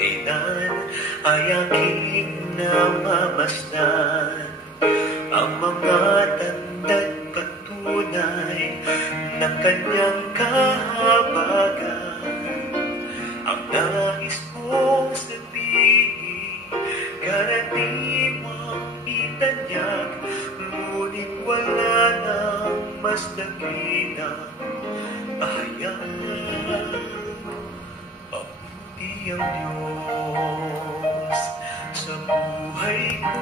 kailan ay aking namamasdan ang mga tanda't patunay ng kanyang kahabagan. Ang nais kong sabihin, karaniwang itanyag, ngunit wala nang mas dakilang pahayag. Mabuti ang Diyos sa buhay ko,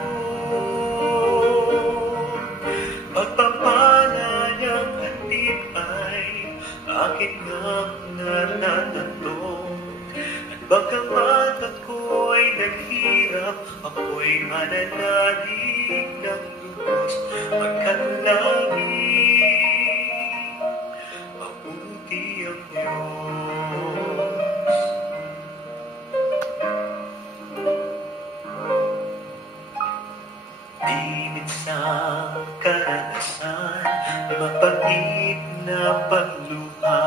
pagpapala niyang hatid ay akin ngang natatanto. At bagamat ako'y naghirap, ako'y mananalig ng lubos magkalangit. Mabuti ang Diyos. Di minsang karanasan, mapait na pagluha,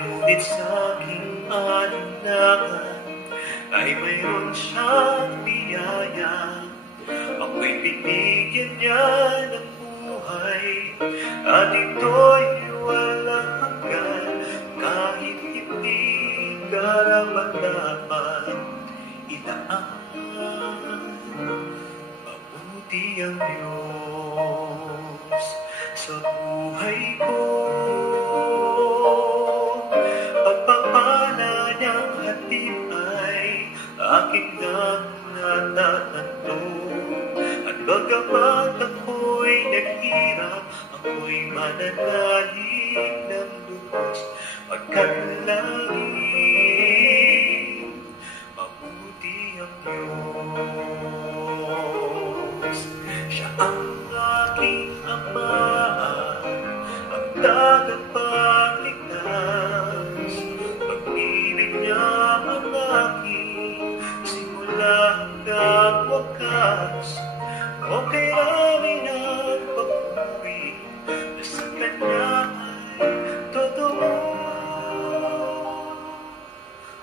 ngunit sa aking alinlangan ay mayroon siyang biyaya. Ako'y binigyan niya ng buhay, at ito'y walang hanggan, kahit hindi karapat-dapat itaan. Mabuti ang Diyos sa buhay ko, pagpapala niyang hatid ay aking ngang natatanto. At bagamat ako'y naghirap, ako'y mananalig ng lubos magkalangit. Mabuti ang Diyos, siya ang aking Ama, ang tagapagligtas. Pag-ibig niya ang aking simula hanggang wakas. Okay namin ang papuri na sa Kanya ay totoo.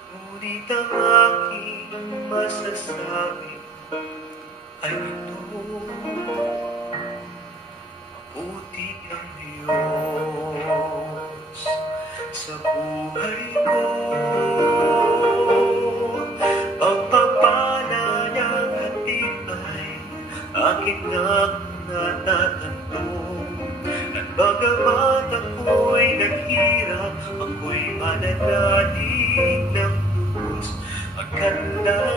Ngunit ang aking masasabi ay ito: mabuti ang Diyos sa buhay ko, pagpapala niyang hatid ay aking ngang natatanto. At bagamat ako'y naghirap, ako'y mananalig ng lubos magkalangit.